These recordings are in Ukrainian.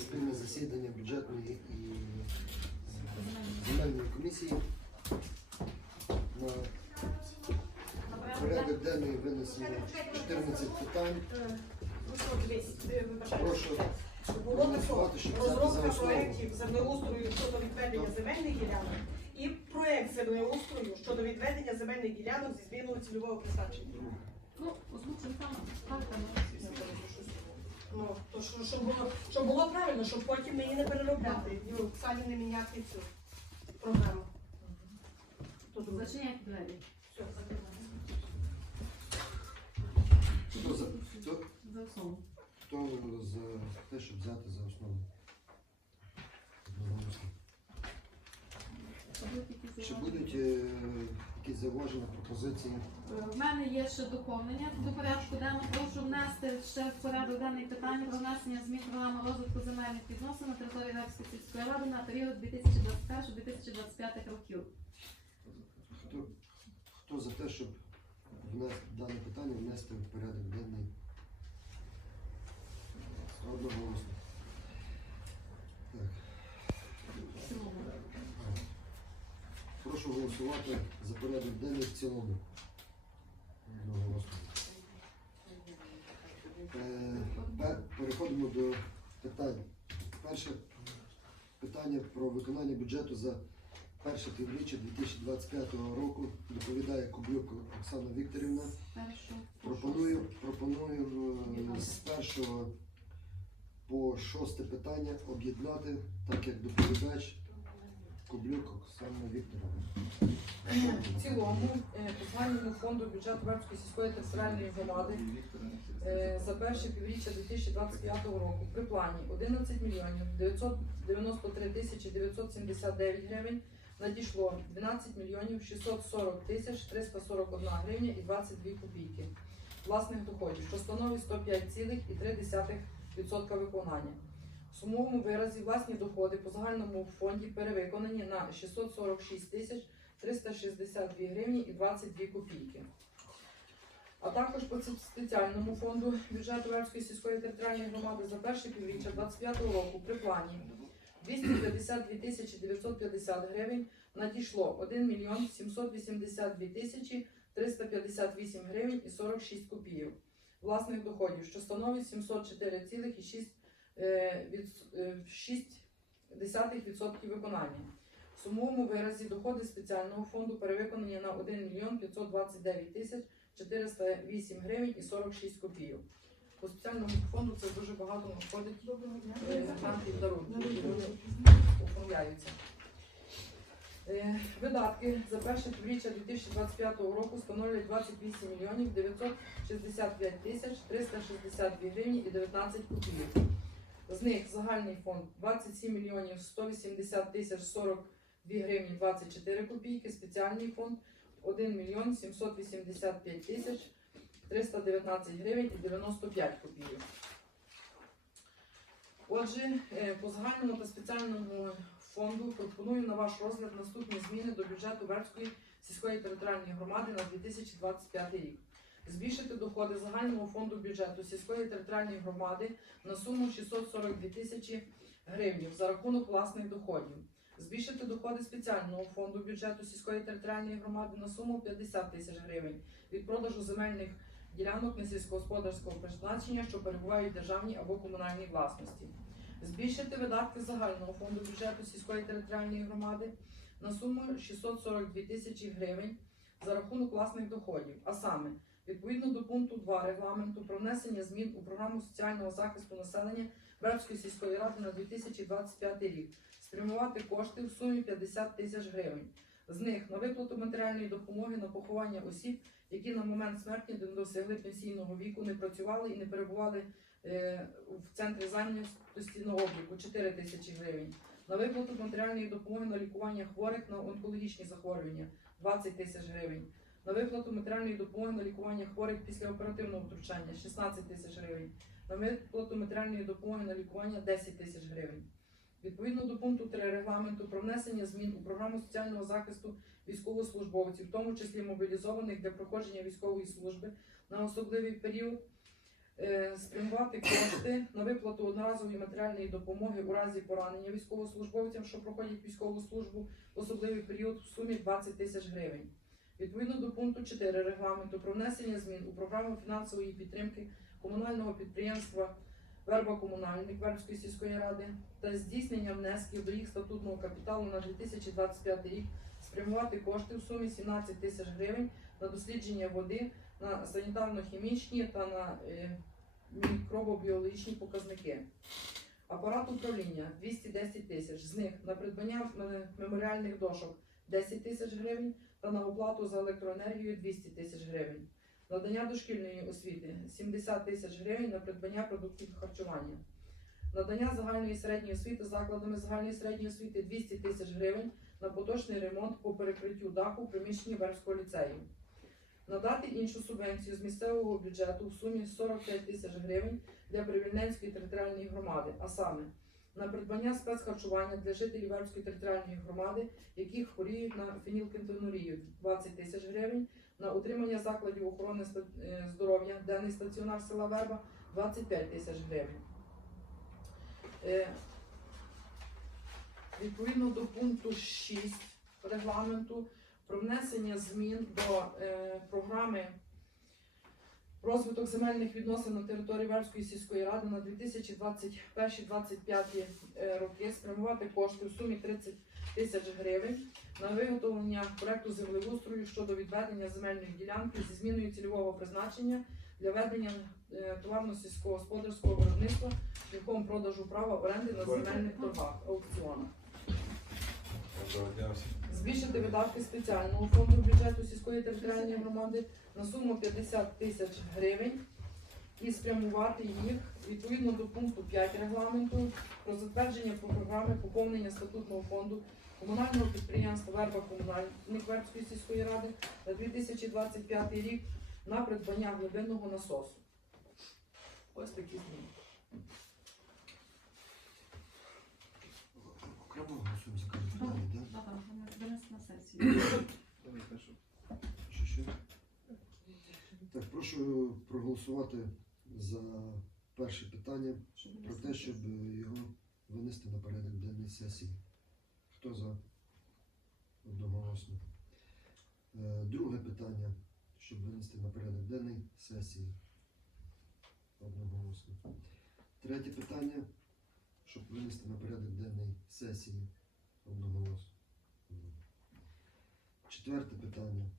спільне засідання бюджетної і земельної комісії. На порядок денний винесено 14 питань. Прошу голосувати, щоб взяти за розробка основу. проєктів землеустрою щодо відведення земельних ділянок і проєкт землеустрою щодо відведення земельних ділянок зі зміною цільового призначення. Ну, озвучимо там, ставте Ну, то що, щоб було, щоб було правильно, щоб потім мені не переробляти. І Оксані не міняти цю програму. То друге. Зачиняйте двері. Все. Хто за, хто, За основу. хто за те, щоб взяти за основу? Одноголосно. Чи будуть е, якісь зауваження, пропозиції? Е, В мене є ще доповнення до порядку денного. Прошу внести ще в порядок денний питання про внесення змін програми розвитку земельних відносин на території Ревської сільської ради на період 2021-2025 років. Хто, хто за те, щоб внести дане питання внести в порядок денний? Одноголосно. Прошу голосувати за порядок денний в цілому. Е, пе- Переходимо до питань. Перше питання про виконання бюджету за перше півріччя 2025 року доповідає Кублюк Оксана Вікторівна. Пропоную, пропоную е, з першого по шосте питання об'єднати, так як доповідач Кублюк Оксана Вікторівна. В цілому е, фонду бюджету Вербської сільської територіальної громади е, за перше півріччя 2025 року при плані 11 мільйонів 993 тисячі 979 гривень надійшло 12 мільйонів 640 тисяч 341 гривня і 22 копійки власних доходів, що становить 105,3% виконання. Сумовому виразі власні доходи по загальному фонді перевиконані на 646 тисяч 362 гривні і 22 копійки. А також по спеціальному фонду бюджету Вербської сільської територіальної громади за перше півріччя 25 року при плані 252 тисячі 950 гривень надійшло 1 мільйон 782 тисячі 358 гривень і 46 копійок власних доходів, що становить 704,6 е, від- е, 6% виконання. В сумовому виразі доходи спеціального фонду перевиконані на 1 мільйон 529 тисяч 408 гривень і 46 копійок. По спеціальному фонду це дуже багато надходить е, грантів дарунків, які оформляються. Е, Видатки за перше півріччя 2025 року становлять 28 мільйонів 965 тисяч 362 гривні і 19 копійок. З них загальний фонд 27 мільйонів 180 тисяч 42 гривні 24 копійки, спеціальний фонд 1 мільйон 785 тисяч 319 гривень і 95 копійок. Отже, е, по загальному та спеціальному фонду пропоную на ваш розгляд наступні зміни до бюджету Вербської сільської територіальної громади на 2025 рік. Збільшити доходи загального фонду бюджету сільської територіальної громади на суму 642 тисячі гривень за рахунок власних доходів. Збільшити доходи спеціального фонду бюджету сільської територіальної громади на суму 50 тисяч гривень від продажу земельних ділянок несільськогосподарського призначення, що перебувають в державній або комунальній власності. Збільшити видатки загального фонду бюджету сільської територіальної громади на суму 642 тисячі гривень за рахунок власних доходів, а саме відповідно до пункту 2 регламенту про внесення змін у програму соціального захисту населення Бребської сільської ради на 2025 рік, спрямувати кошти в сумі 50 тисяч гривень. З них на виплату матеріальної допомоги на поховання осіб, які на момент смерті не досягли пенсійного віку, не працювали і не перебували е, в центрі зайнятості на обліку 4 тисячі гривень. На виплату матеріальної допомоги на лікування хворих на онкологічні захворювання 20 тисяч гривень. На виплату матеріальної допомоги на лікування хворих після оперативного втручання 16 тисяч гривень. На виплату матеріальної допомоги на лікування 10 тисяч гривень. Відповідно до пункту 3 регламенту про внесення змін у програму соціального захисту військовослужбовців, в тому числі мобілізованих для проходження військової служби на особливий період, Е, спрямувати кошти на виплату одноразової матеріальної допомоги у разі поранення військовослужбовцям, що проходять військову службу в особливий період в сумі 20 тисяч гривень. Відповідно до пункту 4 регламенту про внесення змін у програму фінансової підтримки комунального підприємства Верба комунальник Вербської сільської ради та здійснення внесків до їх статутного капіталу на 2025 рік спрямувати кошти в сумі 17 тисяч гривень на дослідження води на санітарно-хімічні та на е, мікробобіологічні показники. Апарат управління 210 тисяч, з них на придбання меморіальних дошок 10 тисяч гривень та на оплату за електроенергію 200 тисяч гривень. Надання дошкільної освіти 70 тисяч гривень на придбання продуктів харчування. Надання загальної середньої освіти закладами загальної середньої освіти 200 тисяч гривень на поточний ремонт по перекриттю даху в приміщенні Вербського ліцею. Надати іншу субвенцію з місцевого бюджету в сумі 45 тисяч гривень для Привільненської територіальної громади, а саме на придбання спецхарчування для жителів Вербської територіальної громади, які хворіють на фенілкетонурію 20 тисяч гривень, на утримання закладів охорони е, здоров'я, денний стаціонар села Верба 25 тисяч гривень. Е, Відповідно до пункту 6 регламенту про внесення змін до е, програми розвиток земельних відносин на території Вербської сільської ради на 2021-2025 е, роки спрямувати кошти у сумі 30 тисяч гривень на виготовлення проекту землеустрою щодо відведення земельної ділянки зі зміною цільового призначення для ведення е, товарно-сільськогосподарського виробництва шляхом продажу права оренди на земельних торгах аукціонах. Доброго дня всім. Збільшити видатки спеціального фонду бюджету сільської територіальної громади на суму 50 тисяч гривень і спрямувати їх відповідно до пункту 5 регламенту про затвердження програми поповнення статутного фонду комунального підприємства Верба комунальник Вербської сільської ради на 2025 рік на придбання глибинного насосу. Ось такі зміни. Так, прошу проголосувати за перше питання про те, щоб його винести на порядок денний сесії. Хто за? Одноголосно. Е, Друге питання, щоб винести на порядок денний сесії. Одноголосно. Третє питання, щоб винести на порядок денний сесії. Одноголосно. Четверте питання.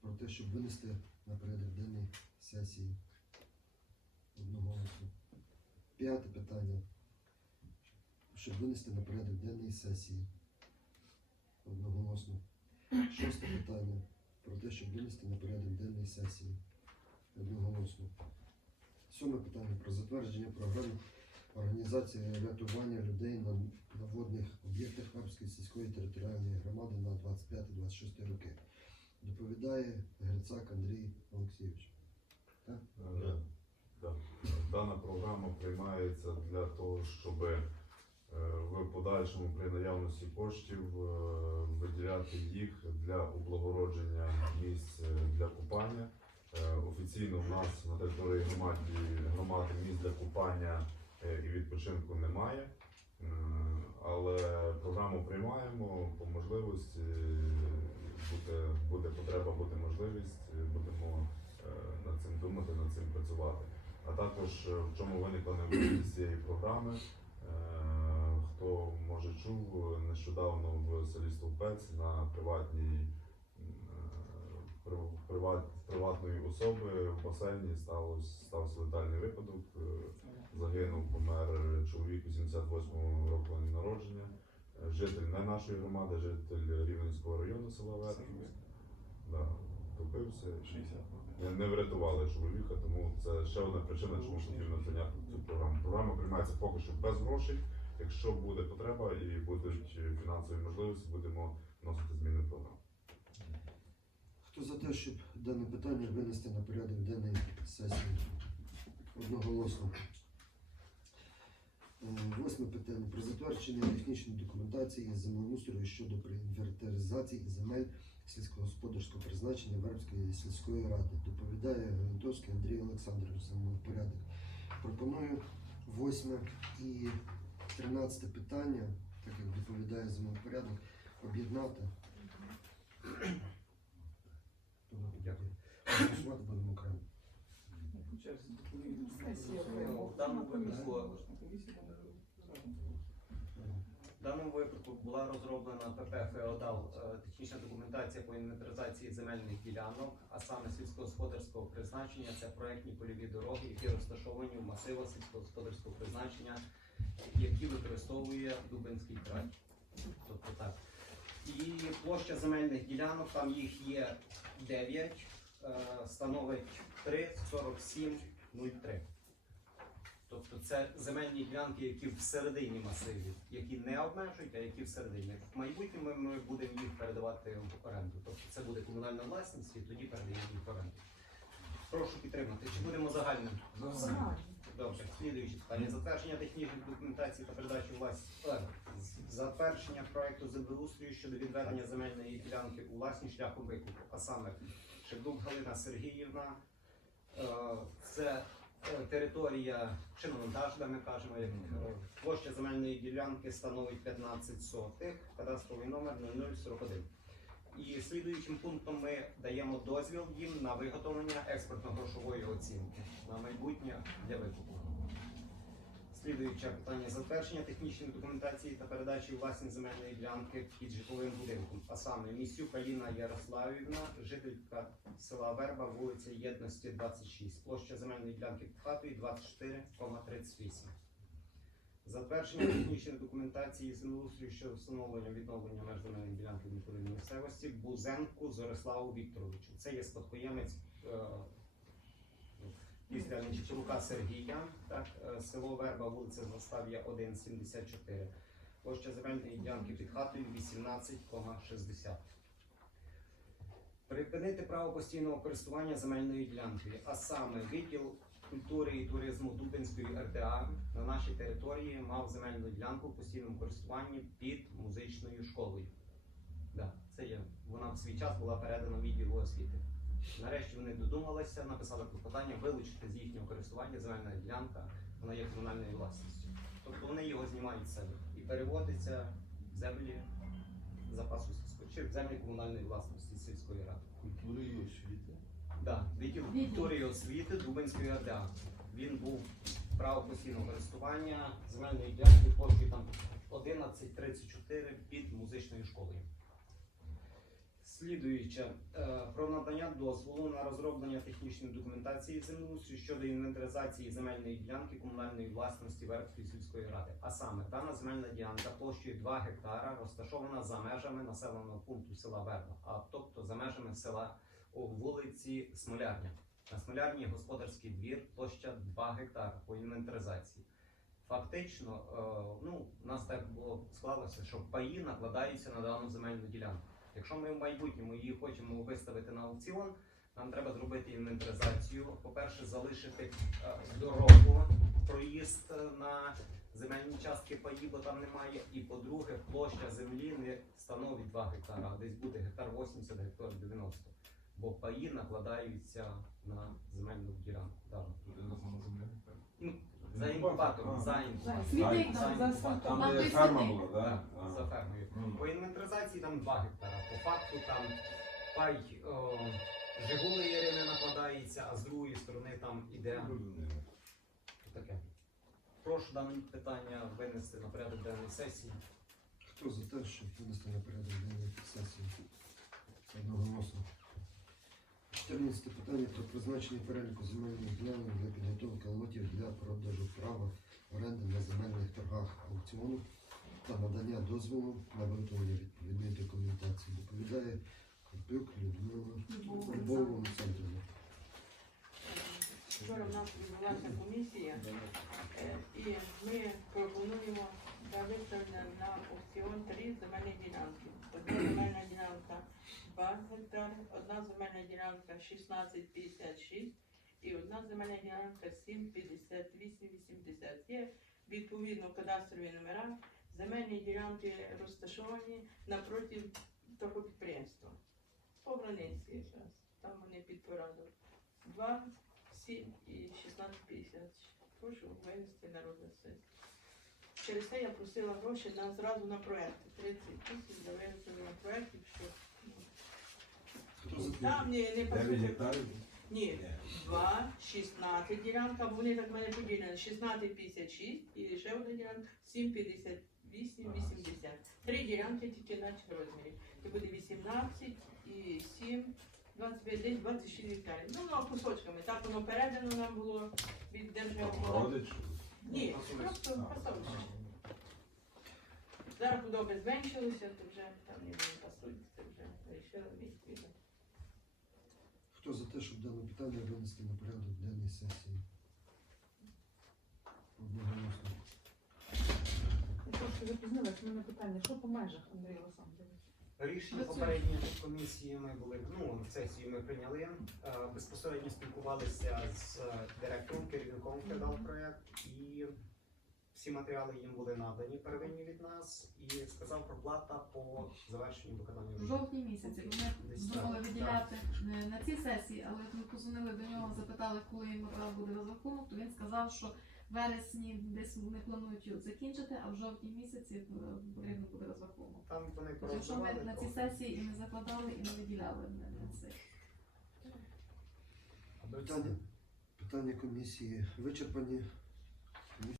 Про те, щоб винести на порядок денний сесії. Одноголосно. П'яте питання. Щоб винести на порядок денний сесії. Одноголосно. Шосте питання. Про те, щоб винести на порядок денний сесії. Одноголосно. Сьоме питання про затвердження програми організації рятування людей на, на водних об'єктах Вербської сільської територіальної громади на 25-26 роки. Доповідає Грицак Андрій Олексійович. Е, да. Дана програма приймається для того, щоб е, в подальшому при наявності коштів е, виділяти їх для облагородження місць для купання. Офіційно в нас на території громади, громади місць для купання і відпочинку немає. Е, Але програму приймаємо по можливості, буде, буде потреба, буде можливість, е, будемо е, над цим думати, над цим працювати. А також е, в чому виникла необхідність цієї програми. Е, Хто може чув, нещодавно в селі Стовпець на приватній е, приват, приватної особи в басейні стався летальний випадок. Е, Загинув, помер чоловік 88-го року народження, Е, житель не нашої громади, житель Рівненського району села Верхів. Да, топився. 60 Не- Не врятували чоловіка, тому це ще одна причина, чому потрібно прийняти цю програму. Програма приймається поки що без грошей. Якщо буде потреба і будуть фінансові можливості, будемо вносити зміни в програму. Хто за те, щоб дане питання винести на порядок денний сесії? Одноголосно. Е, Восьме питання про затвердження технічної документації із землеустрою щодо інвентаризації земель сільськогосподарського призначення Вербської сільської ради. Доповідає Гвинтовський Андрій Олександрович землепорядок. Пропоную восьме і тринадцяте питання, так як доповідає землепорядок, об'єднати. Дякую. Голосувати будемо окремо. Випадку В даному випадку була розроблена ПП «Феодал» е, технічна документація по інвентаризації земельних ділянок, а саме сільськогосподарського призначення. Це проектні польові дороги, які розташовані в масивах сільськогосподарського призначення, які використовує Дубинський край. Тобто так. І площа земельних ділянок, там їх є 9, е, становить 3, 47, 03. Тобто це земельні ділянки, які всередині масивів, які не обмежують, а які всередині. В майбутньому ми будемо їх передавати в оренду. Тобто це буде комунальна власність і тоді передаємо їх в оренду. Прошу підтримати. Чи будемо загальним? Добре, слідуюче питання. Затвердження технічної документації та передачі власність. Е, Затвердження проекту землеустрою щодо відведення земельної ділянки у власність шляхом викупу. А саме Шевдук Галина Сергіївна. Е, Це е, територія шиномонтажна, ми кажемо, як е, площа земельної ділянки становить 15 сотих, кадастровий номер 0041. І слідуючим пунктом ми даємо дозвіл їм на виготовлення експортно-грошової оцінки на майбутнє для викупу. Слідуюче питання затвердження технічної документації та передачі у власність земельної ділянки під житловим будинком, а саме Місюк Аліна Ярославівна, жителька села Верба, вулиця Єдності, 26, площа земельної ділянки під хатою 24,38. Затвердження технічної документації землеустрою щодо встановлення відновлення меж земельної ділянки в місцевості Бузенку Зориславу Вікторовичу. Це є спадкоємець е, після Нечепорука Сергія, так, е, село Верба, вулиця Застав'я 1,74. Площа земельної ділянки під хатою 18,60. Припинити право постійного користування земельною ділянкою, а саме відділ культури і туризму Дубинської РДА на нашій території мав земельну ділянку в постійному користуванні під музичною школою. Да, це є. Вона в свій час була передана відділу освіти. Нарешті вони додумалися, написали клопотання вилучити з їхнього користування земельна ділянка, вона є комунальною власністю. Тобто вони його знімають з себе і переводиться в землі запасу сільської чи в землі комунальної власності сільської ради. Культури і освіти. Да, відділ культури і освіти Дубинської РДА. Він був право постійного користування земельної ділянки площею там 1134 під музичною школою. Слідуюче е, про надання дозволу на розроблення технічної документації землеустрою щодо інвентаризації земельної ділянки комунальної власності Вербської сільської ради. А саме дана земельна ділянка площею 2 гектара розташована за межами населеного пункту села Верба, а тобто за межами села у вулиці Смолярня. На Смолярні господарський двір, площа 2 гектара по інвентаризації. Фактично, е, ну, у нас так було склалося, що паї накладаються на дану земельну ділянку. Якщо ми в майбутньому її хочемо виставити на аукціон, нам треба зробити інвентаризацію. По-перше, залишити е, дорогу, проїзд е, на земельні частки паї, бо там немає. І по-друге, площа землі не становить 2 гектара, а десь буде гектар 80, гектар 90. Бо паї накладаються на земельну ділянку. За інкубатором, за інкубатором. Смітник За там, інкубатором. Там, Там де ферма була, Так, за фермою. Ну, По інвентаризації там 2 гектара. По факту там пай о, Жигули Ірини накладається, а з другої сторони там іде таке. Прошу дане питання винести на порядок денної сесії. Хто за те, щоб винести на порядок денної сесії? Одноголосно. 14 питання про призначення переліку земельних ділянок для підготовки лотів для продажу права оренди на земельних торгах аукціону та надання дозволу на виготовлення відповідної документації. Доповідає Карпюк Людмила Любов Олександрівна. Вчора в нас відбулася комісія, е, і ми пропонуємо для виставлення на аукціон три земельні ділянки. Одна земельна ділянка 2 гектари, одна земельна ділянка 16,56 і одна земельна ділянка 7,58,80. Є відповідно кадастрові номера, земельні ділянки розташовані напроти того підприємства. По границі якраз. Там вони під порадом. 2, 7 і 16,50. Прошу винести на розгляд. Через це я просила гроші на зразу на проекти. 30 тисяч за виготовлення проектів, що ну, те? там не, не 9 Ні, 2, 16 ділянка, бо вони так в мене поділені. 16, 56 і ще одна ділянка 7, 58, 80. Три ділянки тільки наче розмірі. Це буде 18 і 7, 25, десь 26 гектарів. Ну, ну, кусочками. Так воно передано нам було від державного. Родич? Ні, просто пасовище. Зараз худоби зменшилися, то вже там не пасують, то вже вирішили відповідно. Хто за те, щоб дане питання винести на порядок денний сесії? Одноголосно. Трошки запізнилась, в мене питання, що по межах, Андрій Олександрович? Рішення попередньої комісії ми були ну сесію ми прийняли. Е, Безпосередньо спілкувалися з е, директором, керівником передав проект, і всі матеріали їм були надані первинні від нас. І сказав проплата по завершенню виконання В жовтні місяці ми Десь думали так, виділяти е, на цій сесії, але ми позвонили до нього, запитали, коли йому треба буде розрахунок, то він сказав, що вересні десь вони планують закінчити, а в жовтні місяці е, потрібно буде розрахунок. Там вони Тобто, Якщо ми на цій сесії і не закладали, і не виділяли на на це. Питання, питання комісії вичерпані.